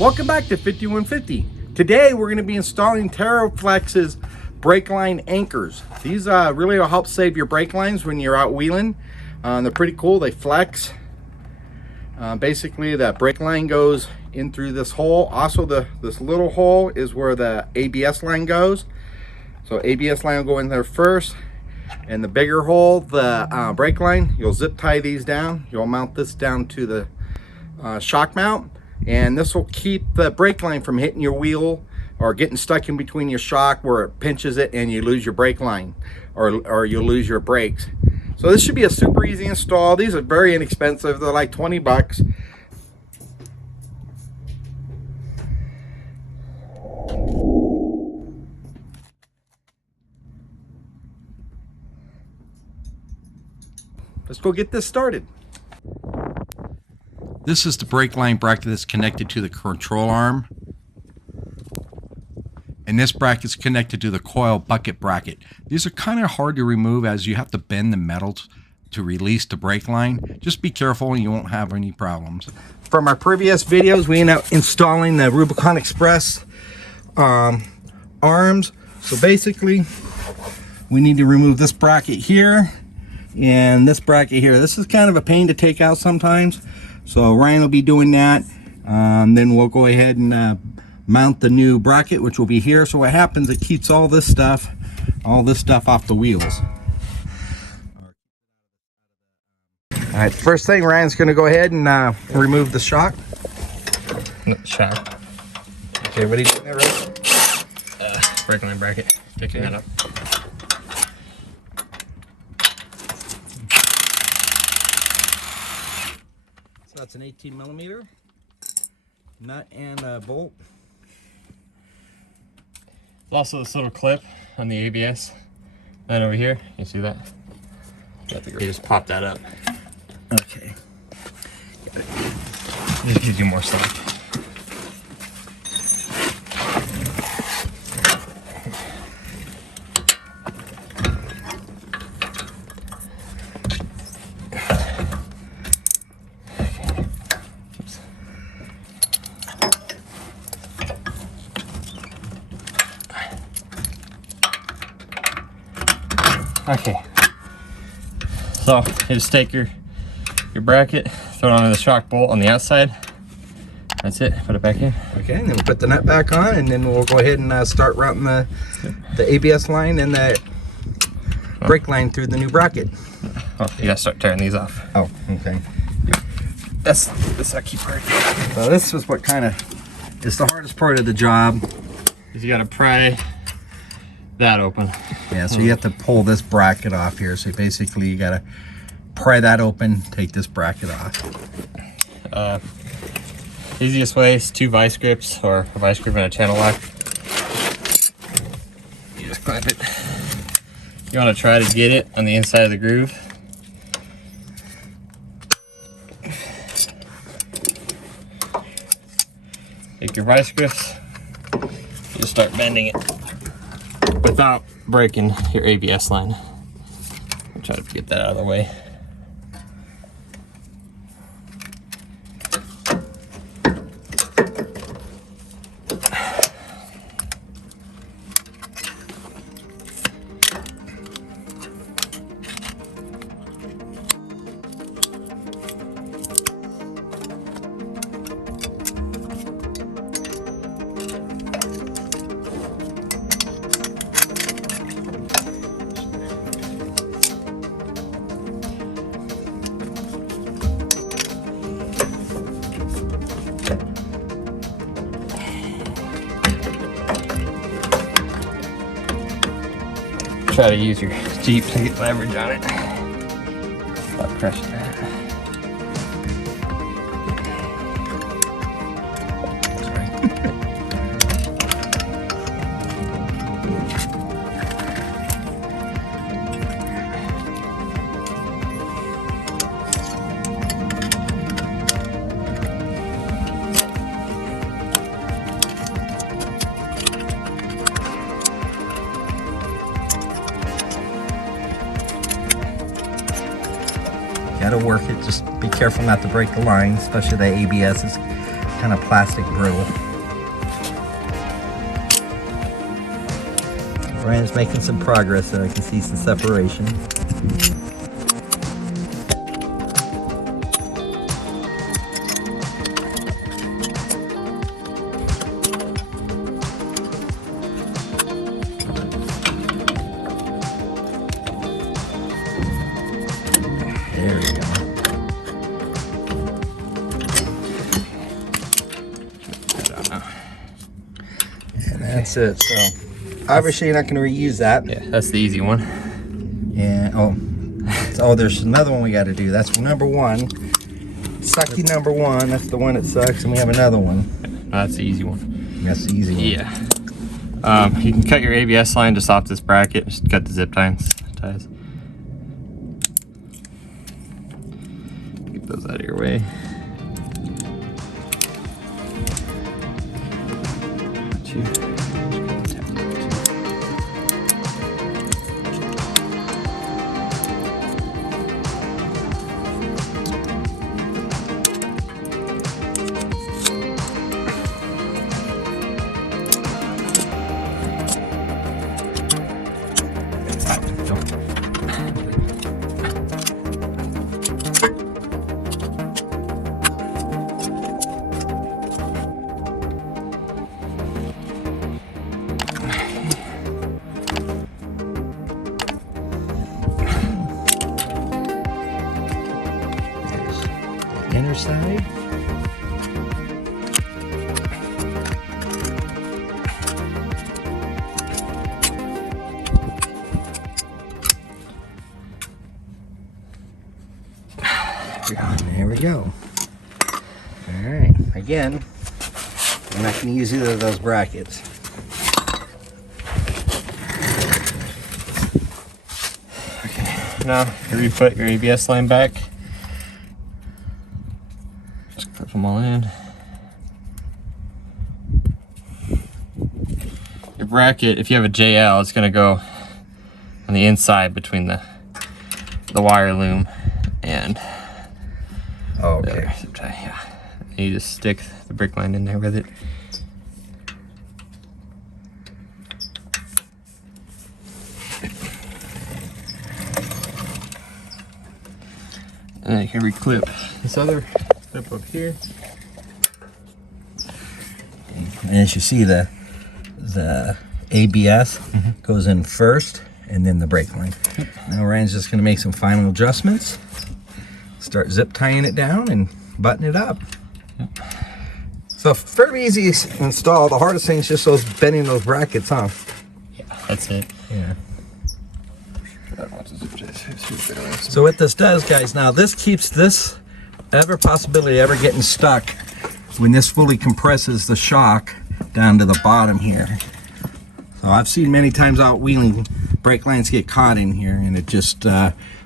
Welcome back to 5150. Today we're going to be installing TeraFlex's brake line anchors. These really will help save your brake lines when you're out wheeling. They're pretty cool. They flex. Basically that brake line goes in through this hole. Also this little hole is where the ABS line goes. So ABS line will go in there first. And the bigger hole, the brake line, you'll zip tie these down. You'll mount this down to the shock mount. And this will keep the brake line from hitting your wheel or getting stuck in between your shock where it pinches it and you lose your brake line or you lose your brakes. So this should be a super easy install. These are very inexpensive. They're like 20 bucks. Let's go get this started. This is the brake line bracket that's connected to the control arm. And this bracket is connected to the coil bucket bracket. These are kind of hard to remove as you have to bend the metal to release the brake line. Just be careful and you won't have any problems. From our previous videos, we ended up installing the Rubicon Express arms. So basically, we need to remove this bracket here and this bracket here. This is kind of a pain to take out sometimes. So Ryan will be doing that. Then we'll go ahead and mount the new bracket, which will be here. So what happens, it keeps all this stuff off the wheels. All right, first thing, Ryan's gonna go ahead and remove the shock. Shock. Okay, what are you doing there, Ryan? Brake line bracket. Picking that up. So that's an 18 millimeter nut and a bolt. There's also this little clip on the ABS line over here. You see that? You just pop that up. Okay. Just gives you more slack. Okay, so you just take your bracket, throw it onto the shock bolt on the outside. That's it. Put it back in. Okay, and then we'll put the nut back on, and then we'll go ahead and start routing the ABS line and the brake line through the new bracket. Oh, you gotta start tearing these off. Oh, okay. That's the sucky part. So this is what kind of is the hardest part of the job. Is you gotta pry that open. Yeah, so you have to pull this bracket off here. So basically you gotta pry that open, take this bracket off. Easiest way is 2 vice grips or a vice grip and a channel lock. You just clamp it. You want to try to get it on the inside of the groove. Take your vice grips, you just start bending it without breaking your ABS line. I'll try to get that out of the way. Try to use your Jeep to get leverage on it. Stop crushing that. Gotta work it, just be careful not to break the line, especially the ABS is kind of plastic brittle. Ryan's making some progress there. I can see some separation. There we go. And that's it. So obviously you're not going to reuse that. Yeah, that's the easy one. Yeah. Oh, there's another one we got to do. That's number one. Sucky number one. That's the one that sucks, and we have another one. No, that's the easy one. That's the easy one. Yeah. You can cut your ABS line just off this bracket. Just cut the zip ties. Get those out of your way. Inner side. There we go. All right. Again, I'm not going to use either of those brackets. Okay. Now, here you put your ABS line back. Just clip them all in. Your bracket, if you have a JL, it's going to go on the inside between the wire loom and Okay. the other zip tie. Yeah. You just stick the brake line in there with it. And then you can reclip this other clip up here. And as you see, the ABS goes in first, and then the brake line. Now Ryan's just going to make some final adjustments. Start zip tying it down and button it up. So fairly easy to install. The hardest thing is just bending those brackets, huh? Yeah, that's it. Yeah. So what this does, guys, now this keeps this possibility of ever getting stuck when this fully compresses the shock down to the bottom here. So I've seen many times out wheeling, brake lines get caught in here, and it just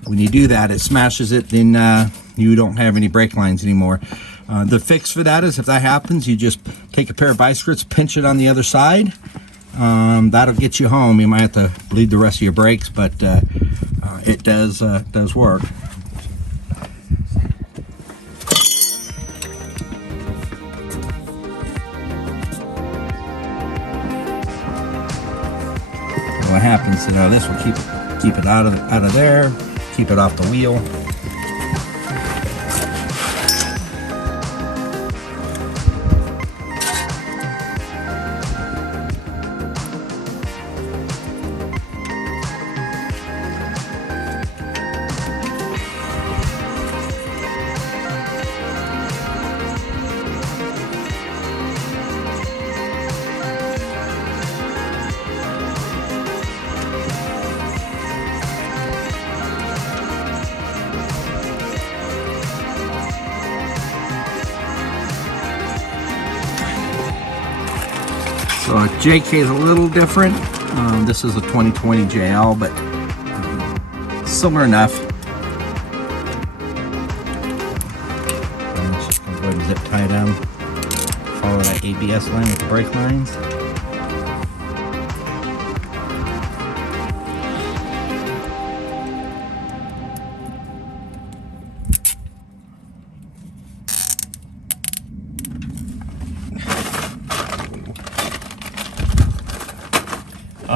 when you do that, it smashes it. Then you don't have any brake lines anymore. The fix for that is, if that happens, you just take a pair of vice grips, pinch it on the other side. That'll get you home. You might have to bleed the rest of your brakes, but it does work. What happens, this will keep it out of there, keep it off the wheel. So JK is a little different. This is a 2020 JL, but similar enough. I'm just going to go ahead and zip tie down. Follow that ABS line with the brake lines.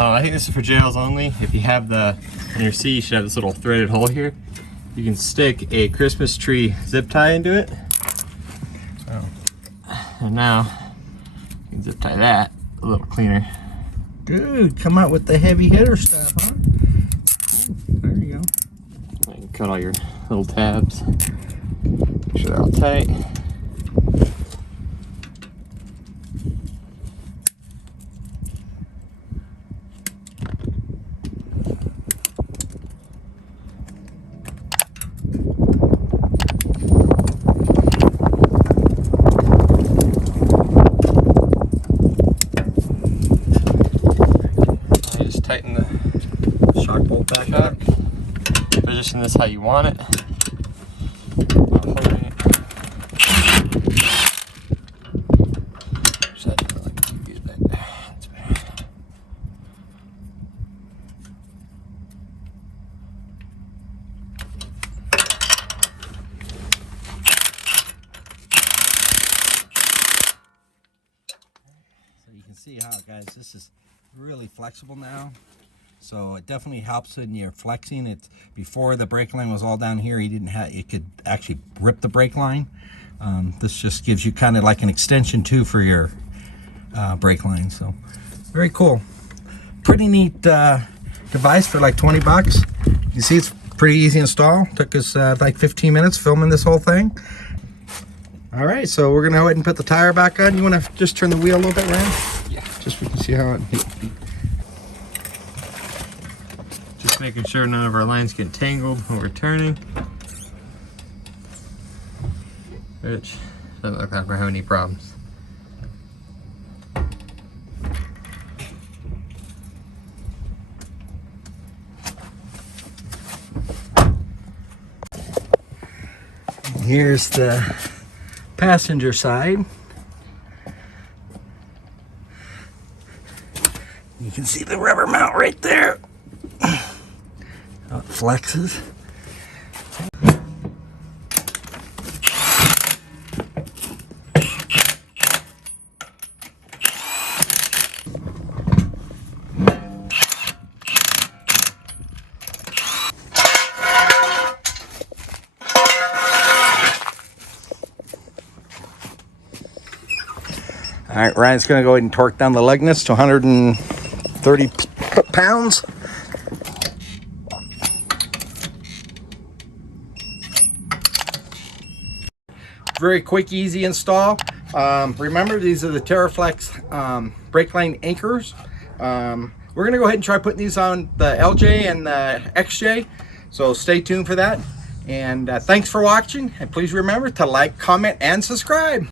I think this is for jails only. If you have in your seat, you should have this little threaded hole here. You can stick a Christmas tree zip tie into it. And now you can zip tie that a little cleaner. Dude, come out with the heavy hitter stuff, huh? There you go. You can cut all your little tabs. Make sure they're all tight. Tighten the Shock bolt back up. Position this how you want it. So you can see how, guys, this is really flexible now. So it definitely helps in your flexing. It's before the brake line was all down here. You didn't have, you could actually rip the brake line. This just gives you kind of like an extension too for your brake line. So very cool. Pretty neat device for like 20 bucks. You see, it's pretty easy to install. Took us like 15 minutes filming this whole thing. All right, so we're gonna go ahead and put the tire back on. You wanna just turn the wheel a little bit around? Yeah. Just so we can see how it. Just making sure none of our lines get tangled when we're turning. Which doesn't look like we're having any problems. Here's the passenger side. You can see the rubber mount right there. How it flexes. All right, Ryan's gonna go ahead and torque down the lug nuts to 130 pounds. Very quick, easy install. Remember, these are the TeraFlex brake line anchors. We're gonna go ahead and try putting these on the LJ and the XJ, so stay tuned for that. And thanks for watching, and please remember to like, comment, and subscribe.